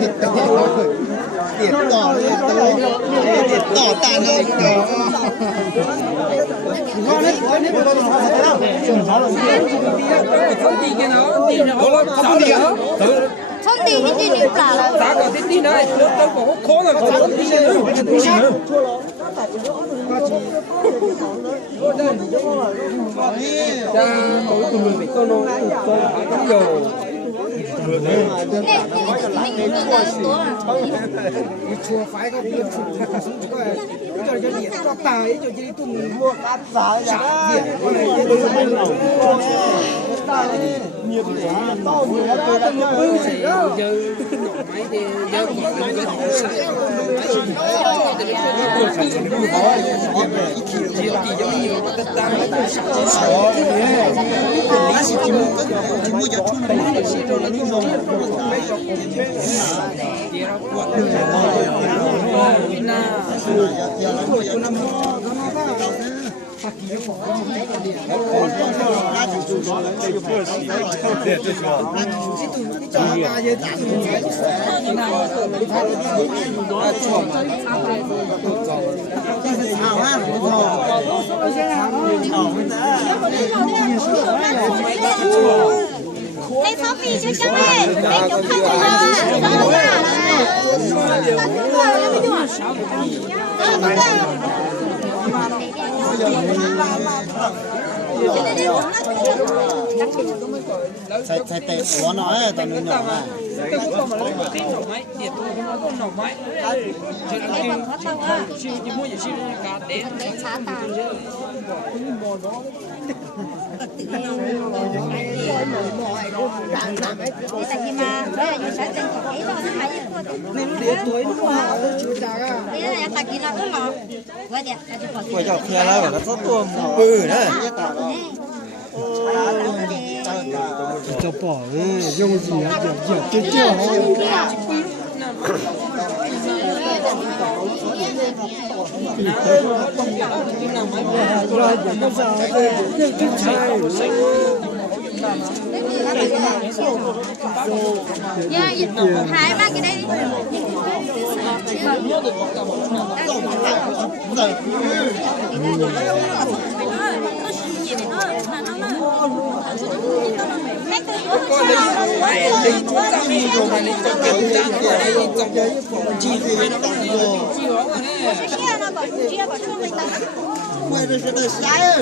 điểm tỏ điểm tỏ tàn này thông tin cái gì nhiều cả là giá có tin đấy tôi có khó là có tin nữa tôi cùng mình tôi nói tôi nhiều chùa phải có việc chùa cho cái gì cho tài cho cái tụi mua ăn giá giá nhiều quá to nhiều quá tôi mua bự gì đó giờ máy thì giờ còn cái thùng sấy chỉ giống như cái tăng chúng mua cho chung là xí rồi là như rồi đây có mì cho cháu này đây chỗ khác rồi đó Thầy tệ của nó ấy, tao nói nhỏ mà. cái cũng còn mà lấy một tí nổ máy, điện tôi cũng nói con nổ máy. Chứ nó chỉ mua gì chỉ cả đến. tại vì mà đây là những sản phẩm của ấy rồi nó phải Nên nó để tuổi nó mà nó chịu trả ra. đây là tại vì nó đúng rồi vậy thì Quay cho kia là phải có tuồng bự đấy. Cho bỏ dùng gì á, kiểu kiểu hai ba cái đây con đấy đi chúng ta đi rồi mà đi cho cái trang của đây trong chi rồi nó chi đó Quay đây sẽ được sai.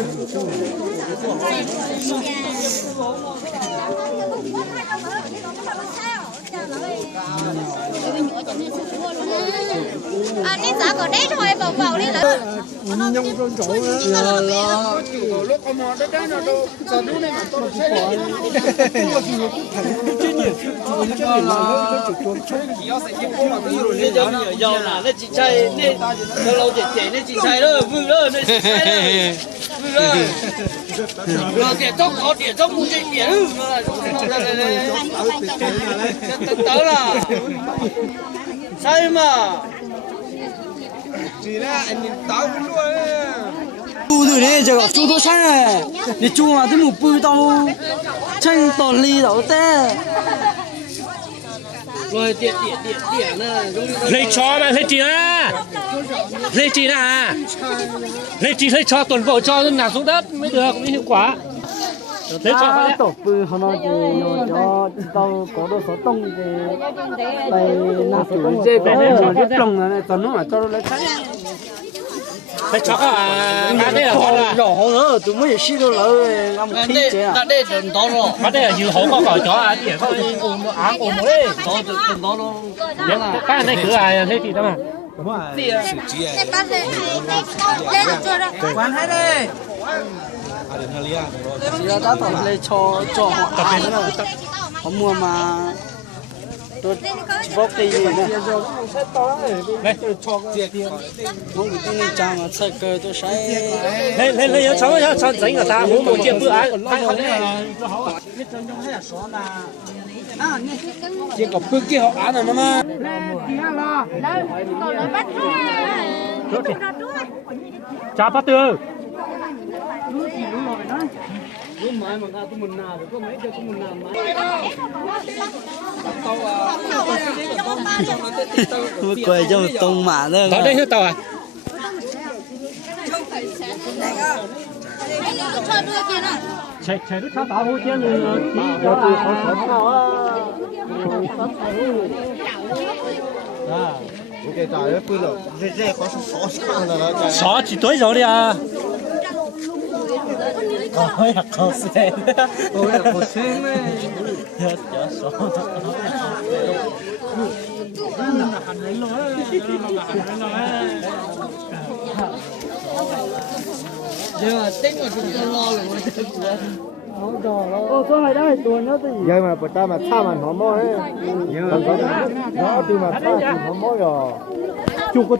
nên giá có đấy thôi bảo đi là nhung con chỗ lúc ông mà đấy nó đâu giờ lúc này mà tôi sẽ chuyên nghiệp giàu là nó chỉ chạy nên lâu lâu chạy nên chỉ chạy đó vừa đó nên chỉ chạy đó vừa đó tiền tóc có tiền tóc muốn chạy biển tớ là sai mà chỉ là anh tao cũng luôn chú từ đây giờ chú tôi sang này để chú mà tới một bự tao tranh toàn ly đó té rồi tiền nè lấy cho mà lấy tiền à lấy tiền à lấy cho tuần bộ cho nằm xuống đất mới được mới hiệu quả lấy cho phát tổ bự họ nói gì cho tao có đồ số tông thì đây nằm xuống dây cái trồng này toàn nó mà cho lấy cái lấy cho cái đây là họ là rõ nữa tụi mới xí đâu lỡ làm khí chế à đây đừng to rồi cái đây là nhiều hậu có gọi cho ăn tiền có ôm ôm đấy to đừng to luôn cái này cứ ai thế thì đó mà nên bắt lên được chưa đó quán hết đi giờ đã tổng lên cho họ ăn rồi họ mua mà tôi bóc cái gì này đây muốn cái này trang mà chơi cơ tôi sẽ lấy cháu dính ở ta muốn một chiếc bữa ăn chỉ có bước kia họ ăn rồi mà còn lấy bắt chào phát tư lúc mai mà ta tôi mình nào được có mấy cho tôi mình làm mà Hãy subscribe cho kênh Ghiền Mì Gõ để không bỏ lỡ quay cho một tông mã nữa. Tao đây hết tao à? cho đuôi kia nè. Chạy đứa cháu tao hô tiên rồi. Ok, trời ơi, bây giờ dễ có số sang là nó. Xó chỉ tối rồi đi à. Có xe. Ôi là có xe mê. Nhưng mà tính là chúng tôi lo rồi. Giờ mà bữa ta mà tha mà nó mò đấy. Nó từ mà tha thì nó mò rồi. Chụp có